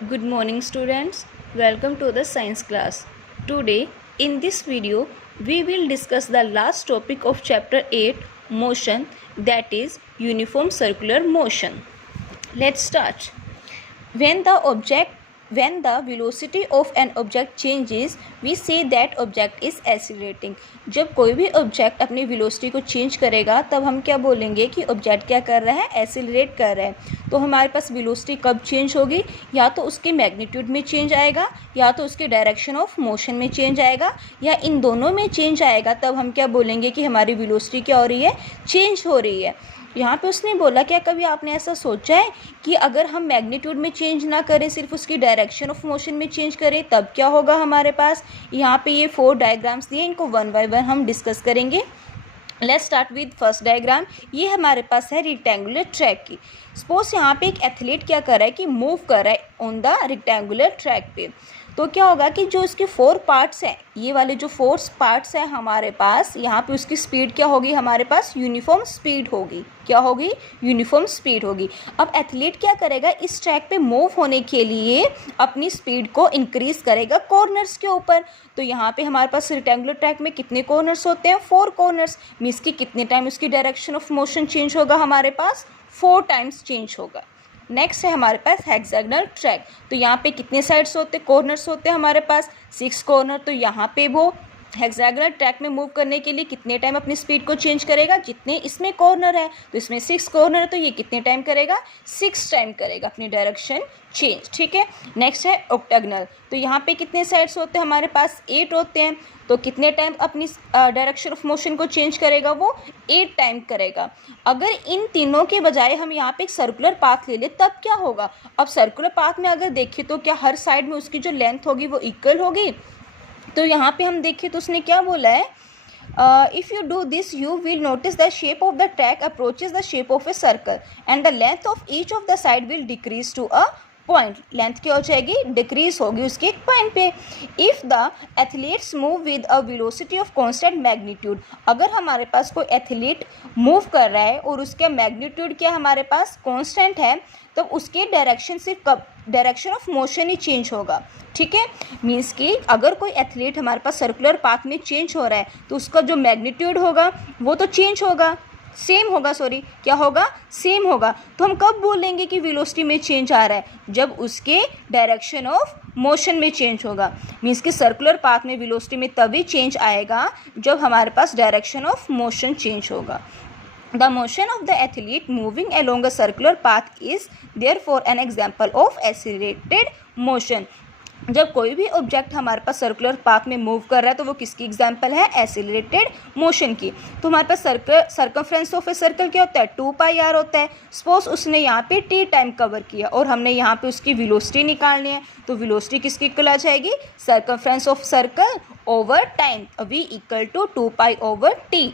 Good morning students. Welcome to the science class. Today in this video we will discuss the last topic of chapter 8 motion, that is uniform circular motion. Let's start. When the velocity of an object changes, we say that object is accelerating. जब कोई भी object अपनी velocity को change करेगा तब हम क्या बोलेंगे कि ऑब्जेक्ट क्या कर रहा है, एक्सेलरेट कर रहा है. तो हमारे पास वेलोसिटी कब चेंज होगी, या तो उसके मैग्नीट्यूड में चेंज आएगा, या तो उसके डायरेक्शन ऑफ मोशन में चेंज आएगा, या इन दोनों में चेंज आएगा. तब हम क्या बोलेंगे कि हमारी वेलोसिटी क्या हो रही है, चेंज हो रही है. यहाँ पे उसने बोला, क्या कभी आपने ऐसा सोचा है कि अगर हम मैग्नीट्यूड में चेंज ना करें, सिर्फ उसकी डायरेक्शन ऑफ मोशन में चेंज करें, तब क्या होगा हमारे पास. यहाँ पे ये 4 डायग्राम्स दिए, इनको वन बाय वन हम डिस्कस करेंगे. Let's start with first diagram. ये हमारे पास है रेक्टेंगुलर ट्रैक की. सपोज यहाँ पे एक एथलीट क्या कर रहा है कि मूव कर रहा है ऑन द रेक्टेंगुलर ट्रैक पे. तो क्या होगा कि जो इसके 4 पार्ट्स हैं, ये वाले जो 4 पार्ट्स हैं हमारे पास, यहाँ पे उसकी स्पीड क्या होगी, हमारे पास यूनिफॉर्म स्पीड होगी. क्या होगी, यूनिफॉर्म स्पीड होगी. अब एथलीट क्या करेगा, इस ट्रैक पे मूव होने के लिए अपनी स्पीड को इंक्रीज करेगा कॉर्नर्स के ऊपर. तो यहाँ पे हमारे पास रेक्टेंगुलर ट्रैक में कितने कॉर्नर्स होते हैं, 4 कॉर्नर्स. मीन्स कि कितने टाइम उसकी डायरेक्शन ऑफ मोशन चेंज होगा, हमारे पास 4 टाइम्स चेंज होगा. नेक्स्ट है हमारे पास हेक्सागोनल ट्रैक. तो यहाँ पे कितने साइड्स होते हैं, कॉर्नर्स होते हैं हमारे पास 6 कॉर्नर. तो यहाँ पे वो हेक्सागोनल ट्रैक में मूव करने के लिए कितने टाइम अपनी स्पीड को चेंज करेगा, जितने इसमें कॉर्नर है. तो इसमें 6 कॉर्नर है, तो ये कितने टाइम करेगा, 6 टाइम करेगा अपनी डायरेक्शन चेंज. ठीक है. नेक्स्ट है ऑक्टागोनल. तो यहाँ पे कितने साइड्स होते हैं हमारे पास, 8 होते हैं. तो कितने टाइम अपनी डायरेक्शन ऑफ मोशन को चेंज करेगा, वो 8 टाइम करेगा. अगर इन तीनों के बजाय हम यहाँ पे एक सर्कुलर पाथ ले लें, तब क्या होगा. अब सर्कुलर पाथ में अगर देखें तो क्या हर साइड में उसकी जो लेंथ होगी वो इक्वल होगी. तो यहाँ पे हम देखें तो उसने क्या बोला है, if you do this you will notice the shape of the track approaches the shape of a circle and the length of each of the side will decrease to a point. Length क्या हो जाएगी, decrease होगी उसके एक point पे. If the athletes move with a velocity of constant magnitude. अगर हमारे पास कोई एथलीट मूव कर रहा है और उसका मैग्नीट्यूड क्या हमारे पास कांस्टेंट है, तो उसके डायरेक्शन सिर्फ कब, direction of motion he change होगा. ठीक है. मीन्स कि अगर कोई एथलीट हमारे पास सर्कुलर पाथ में चेंज हो रहा है, तो उसका जो मैग्नीट्यूड होगा वो तो चेंज होगा, सेम होगा, सॉरी क्या होगा, सेम होगा. तो हम कब बोलेंगे कि वेलोसिटी में चेंज आ रहा है, जब उसके डायरेक्शन ऑफ मोशन में चेंज होगा. मीन्स कि सर्कुलर पाथ में वेलोसिटी में तभी चेंज आएगा जब हमारे पास डायरेक्शन ऑफ मोशन चेंज होगा. The motion of the athlete moving along a circular path is therefore an example of accelerated motion. जब कोई भी ऑब्जेक्ट हमारे पास सर्कुलर पाथ में मूव कर रहा है तो वो किसकी एग्जाम्पल है, एक्सेलरेटेड मोशन की. तो हमारे पास सर्कमफ्रेंस ऑफ ए सर्कल क्या होता है, 2πr होता है. सपोज उसने यहाँ पे t टाइम कवर किया और हमने यहाँ पे उसकी वेलोसिटी निकालनी है. तो वेलोसिटी किसकी इक्वल आ जाएगी, circumference of circle over time, v equal to 2π/t.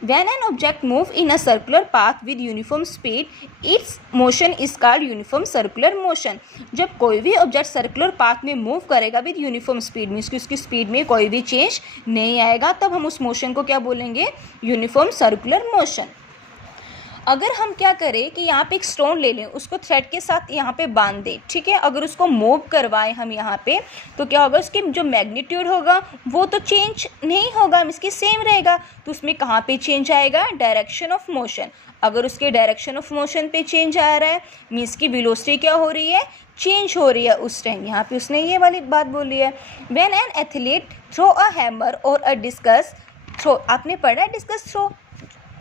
When an object moves in a circular path with uniform speed, its motion is called uniform circular motion. जब कोई भी ऑब्जेक्ट सर्कुलर पाथ में move करेगा with uniform speed, means कि उसकी speed में कोई भी चेंज नहीं आएगा, तब हम उस मोशन को क्या बोलेंगे, यूनिफॉर्म सर्कुलर मोशन. अगर हम क्या करें कि यहाँ पे एक स्टोन ले लें, उसको थ्रेड के साथ यहाँ पे बांध दें. ठीक है. अगर उसको मूव करवाएं हम यहाँ पे, तो क्या होगा, उसकी जो मैग्नीट्यूड होगा वो तो चेंज नहीं होगा, इसकी सेम रहेगा. तो उसमें कहाँ पे चेंज आएगा, डायरेक्शन ऑफ मोशन. अगर उसके डायरेक्शन ऑफ मोशन पे चेंज आ रहा है, मीन्स की वेलोसिटी क्या हो रही है, चेंज हो रही है उस टाइम. यहाँ पे उसने ये वाली बात बोली है. When an athlete throw a hammer और अ डिस्कस थ्रो. आपने पढ़ा है डिस्कस थ्रो,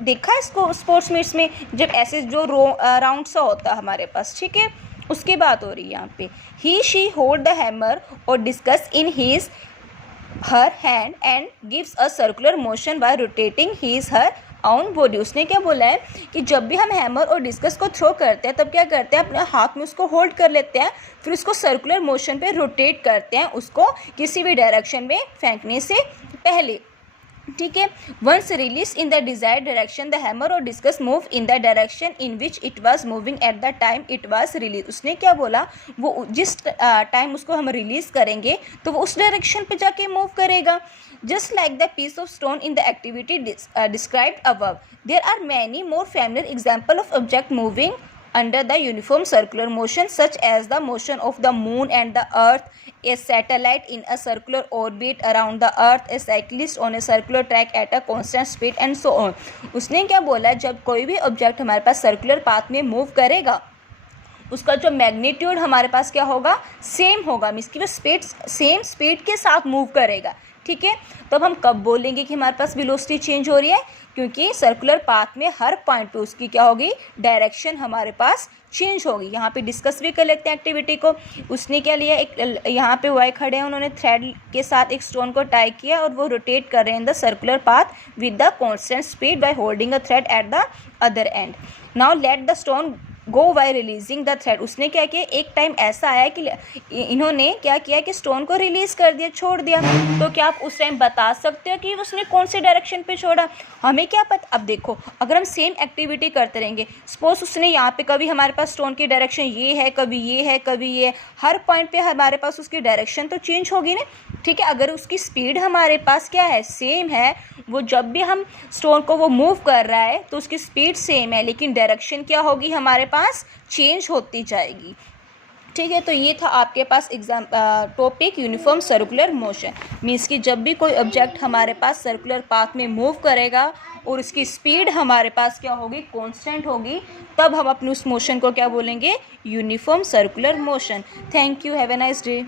देखा है इसको स्पोर्ट्स मीट्स में, जब ऐसे जो राउंड सा होता है हमारे पास. ठीक है. उसकी बात हो रही है यहाँ पे. He she hold the hammer और discus in his her hand and gives a circular motion by rotating his her on body. उसने क्या बोला है कि जब भी हम हैमर और डिस्कस को थ्रो करते हैं तब क्या करते हैं, अपने हाथ में उसको होल्ड कर लेते हैं, फिर उसको सर्कुलर मोशन पे रोटेट करते हैं, उसको किसी भी डायरेक्शन में फेंकने से पहले. ठीक है. Once release in the desired direction the hammer और discus move in the direction in which it was moving at the time it was release. उसने क्या बोला, वो जिस टाइम उसको हम रिलीज करेंगे तो वो उस डायरेक्शन पे जाके मूव करेगा. Just like the piece of stone in the activity described above, there are many more familiar example of object moving under the uniform circular motion such as the motion of the moon and the earth, a satellite in a circular orbit around the earth, a cyclist on a circular track at a constant speed and so on. उसने क्या बोला, जब कोई भी object हमारे पास circular path में move करेगा उसका जो मैग्नीट्यूड हमारे पास क्या होगा, सेम होगा, मीन्स की वो स्पीड सेम स्पीड के साथ मूव करेगा. ठीक है, तो अब हम कब बोलेंगे कि हमारे पास वेलोसिटी चेंज हो रही है, क्योंकि सर्कुलर पाथ में हर पॉइंट पे उसकी क्या होगी, डायरेक्शन हमारे पास चेंज होगी. यहाँ पे डिस्कस भी कर लेते हैं एक्टिविटी को. उसने क्या लिया, एक यहाँ पे वाई खड़े हैं, उन्होंने थ्रेड के साथ एक स्टोन को टाई किया और वो रोटेट कर रहे हैं in the circular path with the constant speed by holding a thread at the other and. Now let the stone go bye releasing the thread. उसने क्या किया, एक टाइम ऐसा आया कि इन्होंने क्या किया कि स्टोन को रिलीज कर दिया, छोड़ दिया. तो क्या आप उस टाइम बता सकते हो कि उसने कौन से डायरेक्शन पे छोड़ा, हमें क्या पता. अब देखो, अगर हम सेम एक्टिविटी करते रहेंगे, सपोज उसने यहाँ पे कभी हमारे पास स्टोन की डायरेक्शन ये है, कभी ये है, कभी ये, हर पॉइंट पे हमारे पास उसकी डायरेक्शन तो चेंज होगी ना. ठीक है, अगर उसकी स्पीड हमारे पास क्या है, सेम है, वो जब भी हम स्टोन को वो मूव कर रहा है तो उसकी स्पीड सेम है, लेकिन डायरेक्शन क्या होगी, हमारे पास चेंज होती जाएगी. ठीक है, तो ये था आपके पास exam topic uniform circular motion. Means कि जब भी कोई ऑब्जेक्ट हमारे पास सर्कुलर पाथ में मूव करेगा और उसकी स्पीड हमारे पास क्या होगी, कांस्टेंट होगी, तब हम अपने उस मोशन को क्या बोलेंगे, uniform circular motion. Thank you, have a nice day.